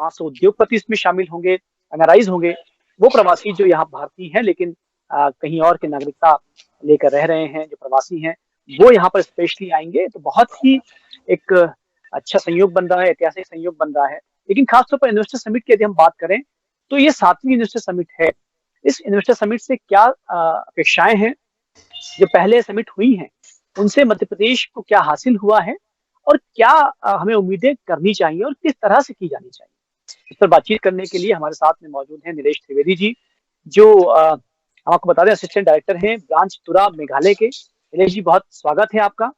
500 उद्योगपति इसमें शामिल होंगे, एनआरआईज होंगे, वो प्रवासी जो यहाँ भारतीय हैं लेकिन कहीं और की नागरिकता लेकर रह रहे हैं, जो प्रवासी हैं, वो यहाँ पर स्पेशली आएंगे। तो बहुत ही एक अच्छा संयोग बन रहा है, ऐतिहासिक संयोग बन रहा है। लेकिन खासतौर पर इन्वेस्टर समिट की यदि हम बात करें तो ये 7वीं इन्वेस्टर समिट है। इस इन्वेस्टर समिट से क्या अपेक्षाएं हैं, जो पहले समिट हुई हैं उनसे मध्य प्रदेश को क्या हासिल हुआ है और क्या हमें उम्मीदें करनी चाहिए और किस तरह से की जानी चाहिए। इस पर बातचीत करने के लिए हमारे साथ में मौजूद हैं नीलेश त्रिवेदी जी, जो हम आपको बता दें असिस्टेंट डायरेक्टर हैं ब्रांच तुरा मेघालय के। नीलेश जी, बहुत स्वागत है आपका।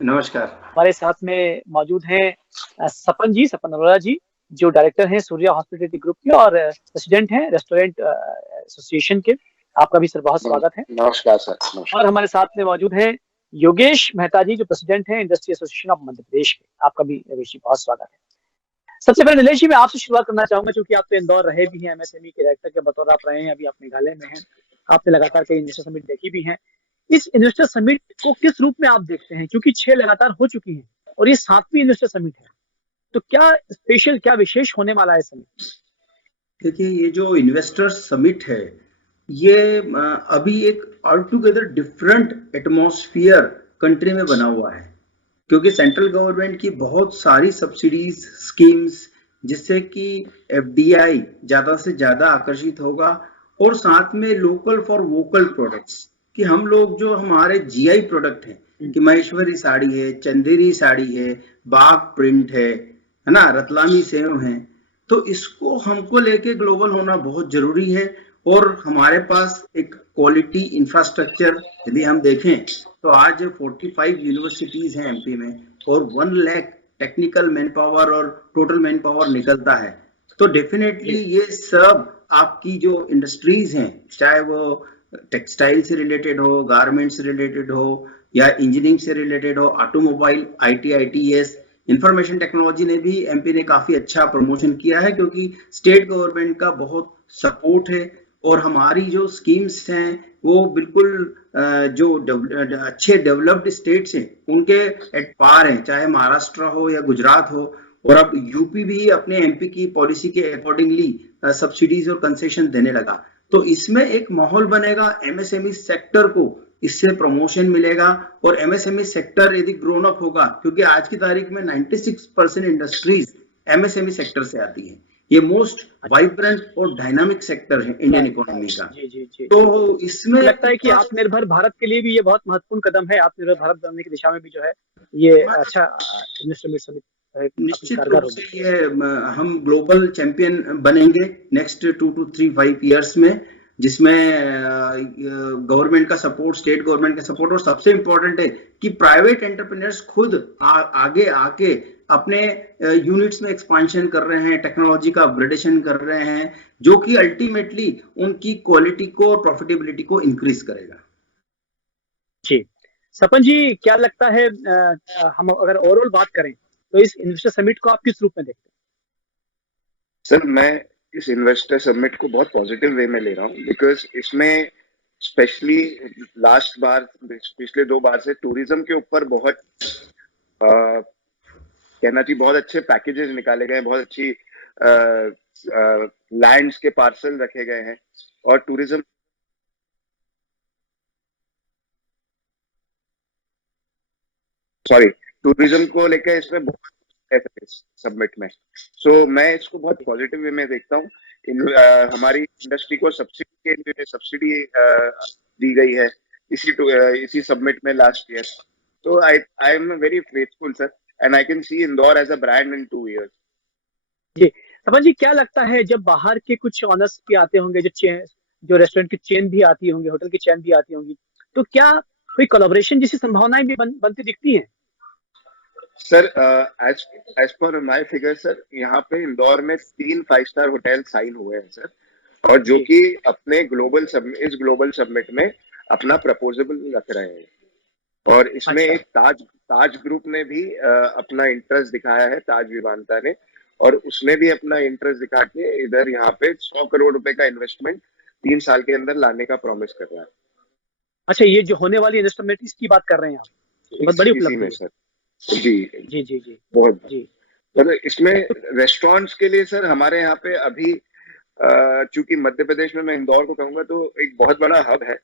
नमस्कार। हमारे साथ में मौजूद हैं सपन अरोड़ा जी, जो डायरेक्टर हैं सूर्या हॉस्पिटैलिटी ग्रुप के और प्रेसिडेंट हैं रेस्टोरेंट एसोसिएशन के। आपका भी सर बहुत स्वागत है। नमस्कार सर। नमस्कार। और हमारे साथ में मौजूद हैं योगेश मेहता जी, जो प्रेसिडेंट हैं industry association of Madhya Pradesh के। आपका भी योगेश जी बहुत स्वागत है। सबसे पहले नीलेश जी, मैं आपसे शुरुआत करना चाहूंगा, क्योंकि आप तो इंदौर रहे भी हैं, एमएसएमई के डायरेक्टर के बतौर आप रहे हैं, अभी आप मेघालय में हैं, आपने लगातार कई इन्वेस्टर समिट देखी भी हैं। इस इन्वेस्टर समिट को किस रूप में आप देखते हैं, क्योंकि 6 लगातार हो चुकी हैं और ये 7वीं इन्वेस्टर समिट है, तो क्या स्पेशल, क्या विशेष होने वाला है समिट? देखिए, ये जो इन्वेस्टर समिट है, ये अभी एक all together different atmosphere country में बना हुआ है, क्योंकि सेंट्रल गवर्नमेंट की बहुत सारी सब्सिडीज स्कीम्स, जिससे कि एफडीआई ज्यादा से ज्यादा आकर्षित होगा, और साथ में लोकल फॉर वोकल प्रोडक्ट्स, कि हम लोग जो हमारे जीआई प्रोडक्ट हैं, कि महेश्वरी साड़ी है, चंदेरी साड़ी है, बाग प्रिंट है ना, रतलामी सेव है, तो इसको हमको लेके ग्लोबल होना बहुत जरूरी है। और हमारे पास एक क्वालिटी इंफ्रास्ट्रक्चर यदि हम देखें तो आज 45 यूनिवर्सिटीज हैं एमपी में, और 1 लाख टेक्निकल मैन पावर और टोटल मैन पावर निकलता है। तो डेफिनेटली ये सब आपकी जो इंडस्ट्रीज हैं, चाहे वो टेक्सटाइल से रिलेटेड हो, गारमेंट से रिलेटेड हो, या इंजीनियरिंग से रिलेटेड हो, automobile, IT, ITS, information technology ने भी एमपी ने काफी अच्छा प्रमोशन किया है, क्योंकि स्टेट गवर्नमेंट का बहुत सपोर्ट है। और हमारी जो स्कीम्स हैं वो बिल्कुल जो अच्छे डेवलप्ड स्टेट्स हैं उनके एट पार हैं, चाहे महाराष्ट्र हो या गुजरात हो। और अब यूपी भी अपने एमपी की पॉलिसी के अकॉर्डिंगली सब्सिडीज और कंसेशन देने लगा। तो इसमें एक माहौल बनेगा, एमएसएमई सेक्टर को इससे प्रमोशन मिलेगा, और एमएसएमई सेक्टर यदि ग्रोन अप होगा, क्योंकि आज की तारीख में 96% इंडस्ट्रीज एमएसएमई सेक्टर से आती है। ये मोस्ट वाइब्रेंट और डायनामिक सेक्टर है इंडियन इकोनॉमी का। जी। तो इसमें लगता है कि आत्मनिर्भर भारत के लिए भी ये बहुत महत्वपूर्ण कदम है, आत्मनिर्भर भारत बनने की दिशा में भी जो है ये अच्छा इन्वेस्टर समिट निश्चित रूप से ये हम ग्लोबल चैंपियन बनेंगे नेक्स्ट 2 to 5 ईयर्स में, जिसमें गवर्नमेंट का सपोर्ट, स्टेट गवर्नमेंट का सपोर्ट, और सबसे इम्पोर्टेंट है कि प्राइवेट एंटरप्रेन्योर्स खुद आगे आके अपने यूनिट्स में एक्सपांशन कर रहे हैं, टेक्नोलॉजी का अपग्रेडेशन कर रहे हैं, जो कि अल्टीमेटली उनकी क्वालिटी को और प्रॉफिटेबिलिटी को इंक्रीज करेगा। जी, सपन जी, क्या लगता है, हम अगर ओवरऑल बात करें तो इस इन्वेस्टर समिट को आप किस रूप में देखते हैं? सर, मैं इस इन्वेस्टर समिट को बहुत पॉजिटिव वे में ले रहा हूँ, बिकॉज इसमें स्पेशली लास्ट बार, पिछले 2 बार से टूरिज्म के ऊपर बहुत कहना चाहिए बहुत अच्छे पैकेजेस निकाले गए, बहुत अच्छी लैंड्स के पार्सल रखे गए हैं, और टूरिज्म को लेकर इसमें बहुत सबमिट में। सो मैं इसको बहुत पॉजिटिव वे में देखता हूँ। हमारी इंडस्ट्री को सब्सिडी दी गई है इसी सबमिट में लास्ट ईयर। तो I am very faithful sir, and I can see Indore as a brand in 2 years। जी, सपन जी, क्या लगता है जब बाहर के कुछ ऑनर्स भी आते होंगे, जो रेस्टोरेंट की चेन भी आती होंगी, होटल की चेन भी आती होंगी, तो क्या कोई कोलैबोरेशन जैसी संभावनाएं भी बनती दिखती हैं? Sir, as per my figure sir, यहाँ पे इंदौर में 3 5-star होटल साइन हुए हैं सर, और जो कि अपने इस ग्लोबल सबमिट में अपना प्रपोजल रख रहे हैं। और इसमें एक ताज ग्रुप ने भी अपना इंटरेस्ट दिखाया है, ताज विमानता ने, और उसने भी अपना इंटरेस्ट दिखा के इधर यहाँ पे 100 करोड़ रुपए का इन्वेस्टमेंट 3 साल के अंदर लाने का प्रॉमिस कर रहा है। अच्छा, ये जो होने वाली इन्वेस्टमेंट की बात कर रहे हैं आप, बहुत बड़ी उपलब्धि है सर। जी बहुत जी। पर इसमें रेस्टोरेंट्स के लिए सर हमारे यहाँ पे अभी चूंकि मध्य प्रदेश में मैं इंदौर को कहूंगा तो एक बहुत बड़ा हब है,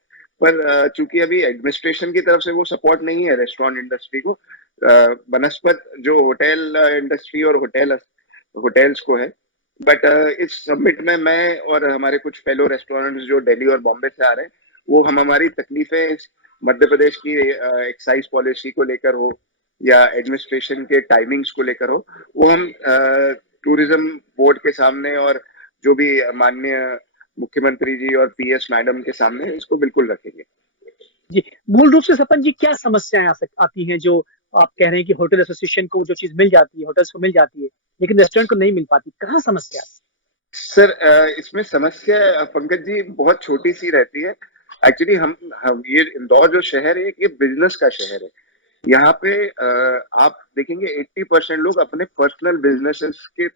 पर चूंकि अभी एडमिनिस्ट्रेशन की तरफ से वो सपोर्ट नहीं है रेस्टोरेंट इंडस्ट्री को, बनस्पत जो होटल इंडस्ट्री और होटल्स को है। बट इस समिट में मैं और हमारे कुछ फेलो रेस्टोरेंट्स जो दिल्ली और बॉम्बे से आ रहे हैं, वो हम हमारी तकलीफें इस मध्य प्रदेश की एक्साइज पॉलिसी को लेकर हो या एडमिनिस्ट्रेशन के टाइमिंग्स को लेकर हो, वो हम टूरिज्म बोर्ड के सामने और जो भी माननीय मुख्यमंत्री जी और पीएस मैडम के सामने इसको बिल्कुल रखेंगे। जी, मूल रूप से सपन जी क्या समस्याएं आती हैं जो आप कह रहे हैं कि होटल एसोसिएशन को जो चीज मिल जाती है, होटल्स को मिल जाती है, लेकिन रेस्टोरेंट को नहीं मिल पाती, कहाँ समस्या है? सर इसमें समस्या पंकज जी बहुत छोटी सी रहती है। एक्चुअली हम ये इंदौर जो शहर है ये बिजनेस का शहर है। यहाँ पे आप देखेंगे 80% लोग अपने पर्सनल बिजनेसेस के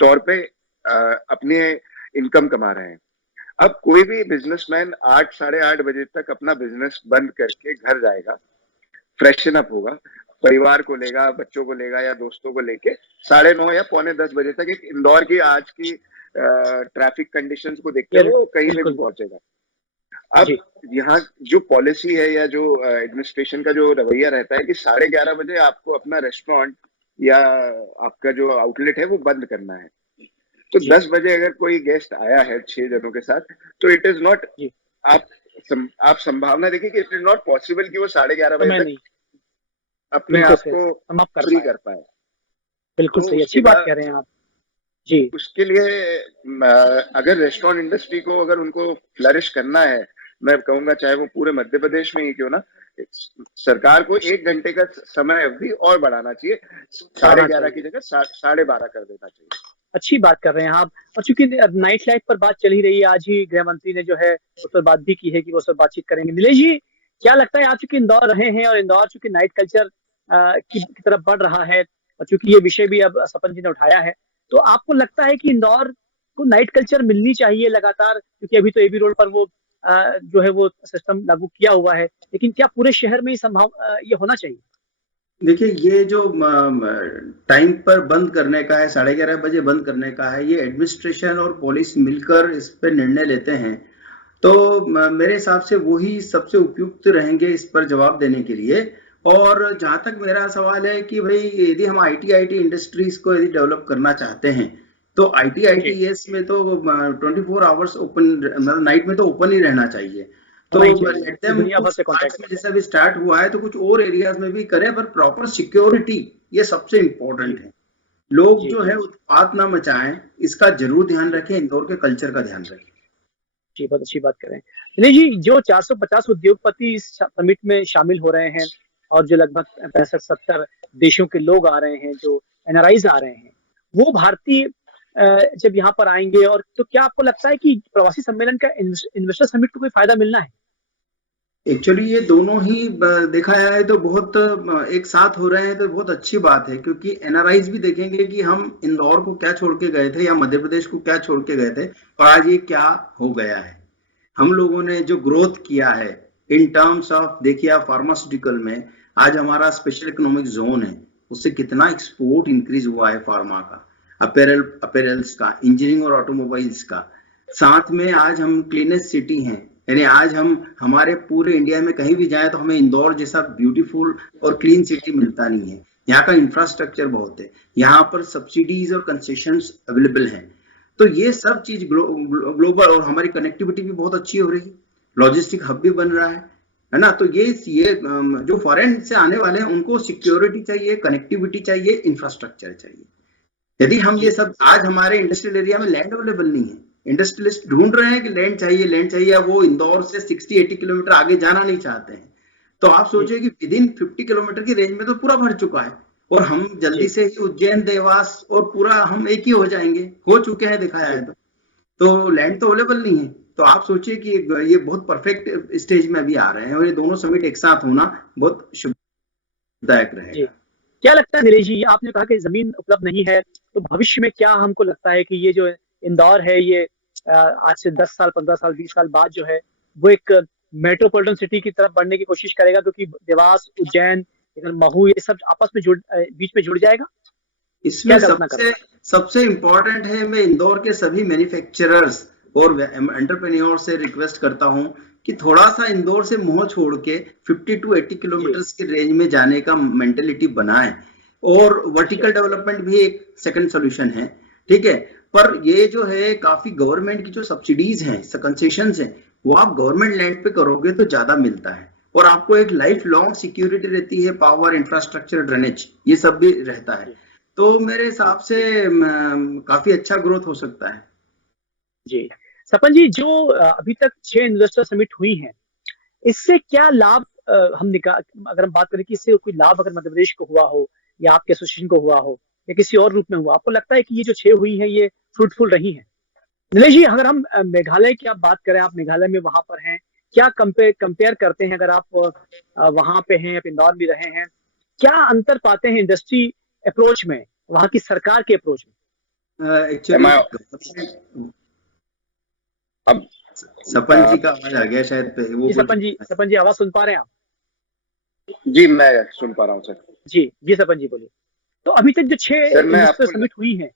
तौर पे अपने इनकम कमा रहे हैं। अब कोई भी बिजनेसमैन 8 साढ़े 8 बजे तक अपना बिजनेस बंद करके घर जाएगा, फ्रेशन अप होगा, परिवार को लेगा, बच्चों को लेगा या दोस्तों को लेके 9:30 या 9:45 बजे तक एक इंदौर की आज की ट्रैफिक कंडीशंस को देखते हुए वो कहीं भी पहुंचेगा। अब यहाँ जो पॉलिसी है या जो एडमिनिस्ट्रेशन का जो रवैया रहता है कि 11:30 बजे आपको अपना रेस्टोरेंट या आपका जो आउटलेट है वो बंद करना है। तो 10 बजे अगर कोई गेस्ट आया है 6 जनों के साथ, तो इट इज नॉट, आप संभावना देखिए कि इट इज नॉट पॉसिबल कि वो 11:30 बजे तक अपने आप को फ्री कर पाए। बिल्कुल सही, अच्छी बात कह रहे हैं आप जी। उसके लिए अगर रेस्टोरेंट इंडस्ट्री को अगर उनको फ्लरिश करना है, मैं कहूंगा चाहे वो पूरे मध्य प्रदेश में ही क्यों ना, सरकार को 1 घंटे का समय अवधि और बढ़ाना चाहिए, 11:30 की जगह 12:30 कर देना चाहिए। अच्छी बात कर रहे हैं आप। और चूंकि नाइट लाइफ पर बात चल ही रही है, आज ही गृह मंत्री ने जो है उस पर बात भी की है कि वो उस पर बातचीत करेंगे। नीलेश जी, क्या लगता है, आप चूंकि इंदौर रहे हैं और इंदौर चूंकि नाइट कल्चर की तरफ बढ़ रहा है, और चूंकि ये विषय भी अब सपन जी ने उठाया है, तो आपको लगता है कि इंदौर को नाइट कल्चर मिलनी चाहिए लगातार, क्योंकि अभी तो एबी रोड पर वो जो है वो सिस्टम लागू किया हुआ है, लेकिन क्या पूरे शहर में ये होना चाहिए? देखिए, ये जो टाइम पर बंद करने का है, 11:30 बजे बंद करने का है, ये एडमिनिस्ट्रेशन और पुलिस मिलकर इस पर निर्णय लेते हैं, तो मेरे हिसाब से वही सबसे उपयुक्त रहेंगे इस पर जवाब देने के लिए। और जहां तक मेरा सवाल है कि भाई यदि हम आईटी इंडस्ट्रीज को यदि डेवलप करना चाहते हैं, तो आईटीएस में तो 24 आवर्स ओपन, मतलब नाइट में तो ओपन ही रहना चाहिए। तो जैसा भी स्टार्ट हुआ है तो कुछ और एरियाज में भी करें, पर प्रॉपर सिक्योरिटी ये सबसे इम्पोर्टेंट है। लोग जो है उत्पात ना मचाएं, इसका जरूर ध्यान रखें, इंदौर के कल्चर का ध्यान रखें। जी, बहुत अच्छी बात करें। जी, जो 450 उद्योगपति इस समिट में शामिल हो रहे हैं और जो लगभग 65-70 देशों के लोग आ रहे हैं, जो एनआरआईज आ रहे हैं, वो भारतीय जब यहाँ पर आएंगे, और तो क्या आपको लगता है कि प्रवासी सम्मेलन का इन्वेस्टर समिट को कोई फायदा मिलना है? एक्चुअली ये दोनों ही देखा है तो बहुत एक साथ हो रहे हैं, तो बहुत अच्छी बात है, क्योंकि एनआरआईज भी देखेंगे कि हम इंदौर को क्या छोड़ के गए थे या मध्य प्रदेश को क्या छोड़ के गए थे और आज ये क्या हो गया है। हम लोगों ने जो ग्रोथ किया है इन टर्म्स ऑफ, देखिए आप फार्मास्यूटिकल में आज हमारा स्पेशल इकोनॉमिक जोन है, उससे कितना एक्सपोर्ट इंक्रीज हुआ है फार्मा का, अपैरल्स का, इंजीनियरिंग और ऑटोमोबाइल्स का। साथ में आज हम क्लीनेस्ट सिटी हैं, यानी आज हम हमारे पूरे इंडिया में कहीं भी जाए तो हमें इंदौर जैसा ब्यूटीफुल और क्लीन सिटी मिलता नहीं है। यहाँ का इंफ्रास्ट्रक्चर बहुत है, यहाँ पर सब्सिडीज और कंसेशंस अवेलेबल हैं, तो ये सब चीज ग्लोबल, और हमारी कनेक्टिविटी भी बहुत अच्छी हो रही है, लॉजिस्टिक हब भी बन रहा है ना। तो ये जो फॉरेन से आने वाले हैं उनको सिक्योरिटी चाहिए, कनेक्टिविटी चाहिए, इंफ्रास्ट्रक्चर चाहिए। यदि हम ये सब, आज हमारे इंडस्ट्रियल एरिया में लैंड अवेलेबल नहीं है, इंडस्ट्रियलिस्ट ढूंढ रहे हैं कि लैंड चाहिए, वो इंदौर से 60-80 किलोमीटर आगे जाना नहीं चाहते हैं, तो आप सोचिए कि विद इन 50 किलोमीटर की रेंज में तो पूरा भर चुका है, और हम जल्दी से ही उज्जैन, देवास और पूरा हम एक ही हो जाएंगे, हो चुके हैं दिखाया है तो लैंड तो अवेलेबल नहीं है। तो आप सोचिए कि ये बहुत परफेक्ट स्टेज में अभी आ रहे हैं, और ये दोनों समिट एक साथ होना बहुत शुभदायक रहेगा। क्या लगता है नीलेश जी, आपने कहा कि जमीन उपलब्ध नहीं है, तो भविष्य में क्या हमको लगता है कि ये जो इंदौर है, ये आज से 10 साल, 15 साल, 20 साल बाद जो है वो एक मेट्रोपॉलिटन सिटी की तरफ बढ़ने की कोशिश करेगा, क्योंकि देवास, उज्जैन, महू, ये सब आपस में बीच में जुड़ जाएगा? इसमें क्या कल्पना कर रहे सबसे इम्पोर्टेंट है, मैं इंदौर के सभी मैन्युफैक्चरर्स और एंटरप्रेन्योर से रिक्वेस्ट करता हूं कि थोड़ा सा इंदौर से मुंह छोड़ के 50 to 80 किलोमीटर की रेंज में जाने का मेंटेलिटी बनाएं। और वर्टिकल डेवलपमेंट भी एक सेकंड सोल्यूशन है, ठीक है। पर ये जो है काफी गवर्नमेंट की जो सब्सिडीज हैं, कंसेशंस हैं, वो आप गवर्नमेंट लैंड पे करोगे तो ज्यादा मिलता है और आपको एक लाइफ लॉन्ग सिक्योरिटी रहती है, पावर, इंफ्रास्ट्रक्चर, ड्रेनेज, ये सब भी रहता है। तो मेरे हिसाब से काफी अच्छा ग्रोथ हो सकता है। जी सपन जी, जो अभी तक 6 इन्वेस्टर समिट हुई हैं, इससे क्या लाभ अगर हम बात करें कि इससे कोई लाभ अगर मध्य प्रदेश को हुआ हो या आपके एसोसिएशन को हुआ हो या किसी और रूप में हुआ, आपको लगता है कि ये जो 6 हुई हैं ये फ्रूटफुल रही हैं? नीलेश जी, अगर हम मेघालय की आप बात करें, आप मेघालय में वहां पर हैं, क्या कंपेयर करते हैं? अगर आप वहां पे हैं, आप इंदौर भी रहे हैं, क्या अंतर पाते हैं इंडस्ट्री अप्रोच में, वहां की सरकार के अप्रोच में? एक्चुअली अब सपन जी का आवाज आ गया शायद पे, वो सपन जी आवाज सुन पा रहे हैं आप? जी मैं सुन पा रहा हूँ सर। जी सपन जी बोलिए। तो अभी तक जो 6 इन्वेस्टर समिट हुई हैं,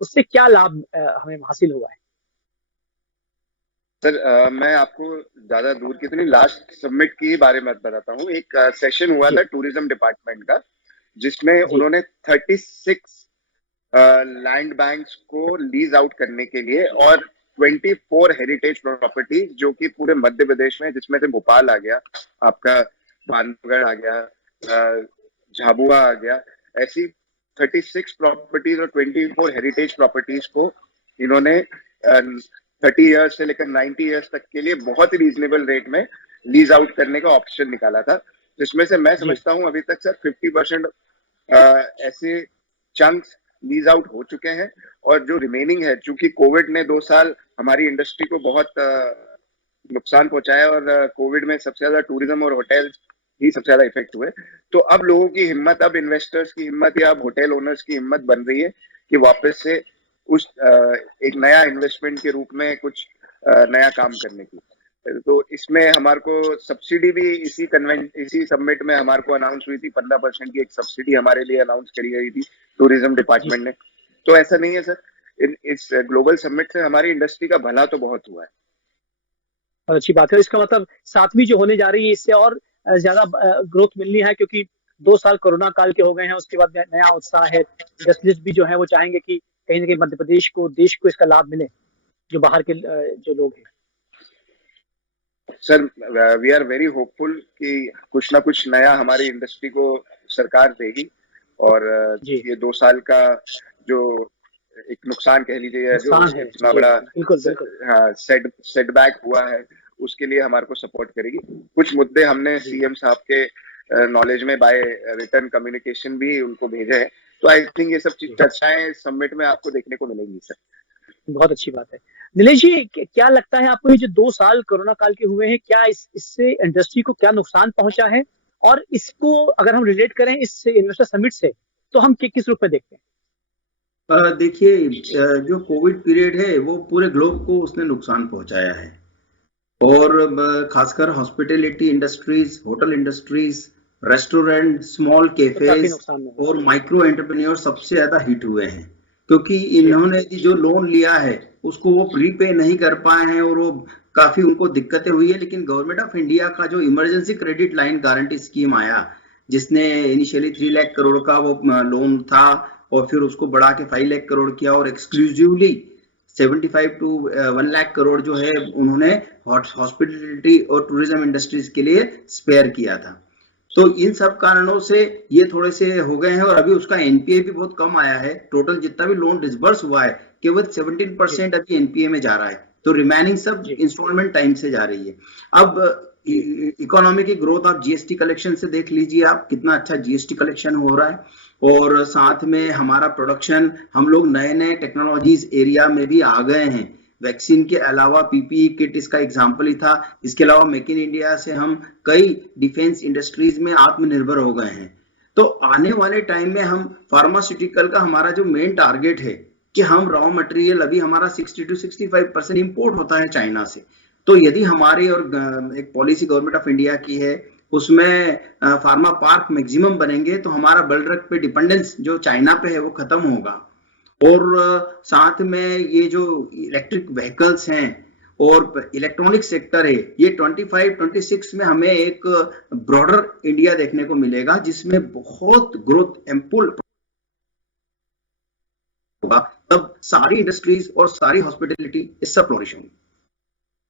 उससे क्या लाभ हमें हासिल हुआ है? सर मैं आपको ज्यादा दूर की तो नहीं, लास्ट समिट के बारे में बताता हूँ। एक सेशन हुआ था टूरिज्म डिपार्टमेंट का, जिसमें उन्होंने 36 लैंड बैंक्स को लीज आउट करने के लिए और 24 हेरिटेज प्रॉपर्टी जो कि पूरे मध्य प्रदेश में, जिसमें से भोपाल आ गया, आपका बांधवगढ़ आ गया, झाबुआ आ गया, ऐसी 36 प्रॉपर्टीज और 24 हेरिटेज प्रॉपर्टीज को इन्होंने 30 इयर्स से लेकर 90 इयर्स तक के लिए बहुत ही रीजनेबल रेट में लीज आउट करने का ऑप्शन निकाला था, जिसमें से मैं समझता हूं अभी तक सर 50% ऐसे चंक्स लीज आउट हो चुके हैं। और जो रिमेनिंग है, चूंकि कोविड ने 2 साल हमारी इंडस्ट्री को बहुत नुकसान पहुंचाया और कोविड में सबसे ज्यादा टूरिज्म और होटल्स ही सबसे ज्यादा इफेक्ट हुए, तो अब लोगों की हिम्मत, अब इन्वेस्टर्स की हिम्मत या अब होटल ओनर्स की हिम्मत बन रही है कि वापस से उस एक नया इन्वेस्टमेंट के रूप में कुछ नया काम करने की। तो इसमें हमारे को सब्सिडी भी इसी समिट में हमारे को अनाउंस हुई थी, 15% की एक सब्सिडी हमारे लिए अनाउंस करी गई थी टूरिज्म डिपार्टमेंट ने। तो ऐसा नहीं है सर, इस ग्लोबल समिट से हमारी इंडस्ट्री का भला तो बहुत हुआ है। और अच्छी बात है। इसका मतलब 7वीं जो होने जा रही है, इससे और ज्यादा ग्रोथ मिलनी है, क्योंकि 2 साल कोरोना काल के हो गए हैं, उसके बाद नया उत्साह है। इंडस्ट्रीज भी जो है वो चाहेंगे कि कहीं ना कहीं मध्य प्रदेश को, देश को इसका लाभ मिले, जो बाहर के जो लोग हैं। Sir we are very hopeful कि कुछ ना कुछ नया हमारी इंडस्ट्री को सरकार देगी और ये 2 साल का जो एक नुकसान कह लीजिए, जो इतना बड़ा सेटबैक हुआ है, उसके लिए हमारे को सपोर्ट करेगी। कुछ मुद्दे हमने सीएम साहब के नॉलेज में बाय रिटर्न कम्युनिकेशन भी उनको भेजे हैं, तो आई थिंक ये सब चर्चाएं समिट में आपको देखने को मिलेंगी सर। बहुत अच्छी बात है। नीलेश जी, क्या लगता है आपको, ये जो 2 साल कोरोना काल के हुए हैं, क्या इससे इंडस्ट्री को क्या नुकसान पहुंचा है? और इसको अगर हम रिलेट करें इस इन्वेस्टर समिट से, तो हम किस रूप में देखते हैं? देखिए, जो कोविड पीरियड है वो पूरे ग्लोब को उसने नुकसान पहुंचाया है और खासकर hospitality industries, hotel industries, restaurant, small cafes और माइक्रो एंटरप्रेन्योर सबसे ज्यादा हिट हुए हैं, क्योंकि इन्होंने जो लोन लिया है उसको वो प्रीपे नहीं कर पाए हैं और वो काफी उनको दिक्कतें हुई है। लेकिन गवर्नमेंट ऑफ इंडिया का जो emergency credit line guarantee scheme आया, जिसने इनिशियली 3 लाख करोड़ का वो लोन था और फिर उसको बढ़ा के 5 लाख करोड़ किया और एक्सक्लूसिवली 75 to 1 लाख करोड़ जो है उन्होंने हॉस्पिटलिटी और टूरिज्म इंडस्ट्रीज के लिए स्पेयर किया था। तो इन सब कारणों से ये थोड़े से हो गए हैं और अभी उसका एनपीए भी बहुत कम आया है। टोटल जितना भी लोन डिसबर्स हुआ है केवल 17% अभी एनपीए में जा रहा है, तो रिमेनिंग सब इंस्टॉलमेंट टाइम से जा रही है। अब इकोनॉमी की ग्रोथ आप जीएसटी कलेक्शन से देख लीजिए, आप कितना अच्छा जीएसटी कलेक्शन हो रहा है और साथ में हमारा प्रोडक्शन, हम लोग नए नए टेक्नोलॉजीज एरिया में भी आ गए हैं। वैक्सीन के अलावा पीपीई किट इसका एग्जाम्पल ही था। इसके अलावा मेक इन इंडिया से हम कई डिफेंस इंडस्ट्रीज में आत्मनिर्भर हो गए हैं। तो आने वाले टाइम में हम फार्मास्यूटिकल का हमारा जो मेन टारगेट है कि हम रॉ मटेरियल, अभी हमारा 60 to 65% इंपोर्ट होता है चाइना से। तो यदि हमारी और एक पॉलिसी गवर्नमेंट ऑफ इंडिया की है उसमें फार्मा पार्क मैक्सिमम बनेंगे तो हमारा ब्लड ड्रग पे डिपेंडेंस जो चाइना पे है वो खत्म होगा। और साथ में ये जो इलेक्ट्रिक व्हीकल्स हैं और इलेक्ट्रॉनिक सेक्टर है, ये 25-26 में हमें एक ब्रॉडर इंडिया देखने को मिलेगा जिसमें बहुत ग्रोथ एम्पुल होगा। तब सारी इंडस्ट्रीज और सारी हॉस्पिटलिटी इस सब फ्लोरिश होंगी।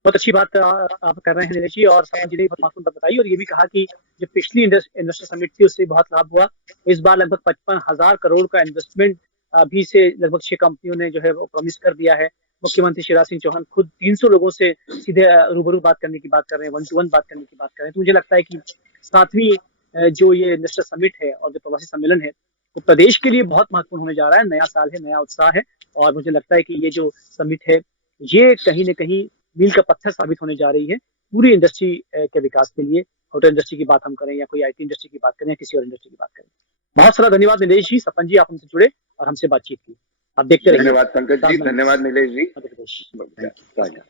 बहुत अच्छी बात आप कर रहे हैं नीलेश जी, और सामान्य जी ने बहुत महत्वपूर्ण बात बताई, और ये भी कहा कि जो पिछली इन्वेस्टर समिट थी उससे बहुत लाभ हुआ। इस बार लगभग 55,000 करोड़ का इन्वेस्टमेंट अभी से लगभग 6 कंपनियों ने जो है वो प्रॉमिस कर दिया है। मुख्यमंत्री शिवराज सिंह चौहान खुद 300 लोगों से सीधे रूबरू बात करने की बात कर रहे हैं, 1 to 1 बात करने की बात कर रहे हैं। तो मुझे लगता है कि 7वीं जो ये इन्वेस्टर समिट है और जो प्रवासी सम्मेलन है वो प्रदेश के लिए बहुत महत्वपूर्ण होने जा रहा है। नया साल है, नया उत्साह है, और मुझे लगता है कि ये जो समिट है ये कहीं न कहीं मील का पत्थर साबित होने जा रही है पूरी इंडस्ट्री के विकास के लिए। होटल इंडस्ट्री की बात हम करें या कोई आईटी इंडस्ट्री की बात करें या किसी और इंडस्ट्री की बात करें। बहुत सारा धन्यवाद नीलेश जी, सपन जी, आप हमसे जुड़े और हमसे बातचीत की। आप देखते रहिए। धन्यवाद पंकज जी, धन्यवाद नीलेश जी। मध्य प्रदेश। धन्यवाद।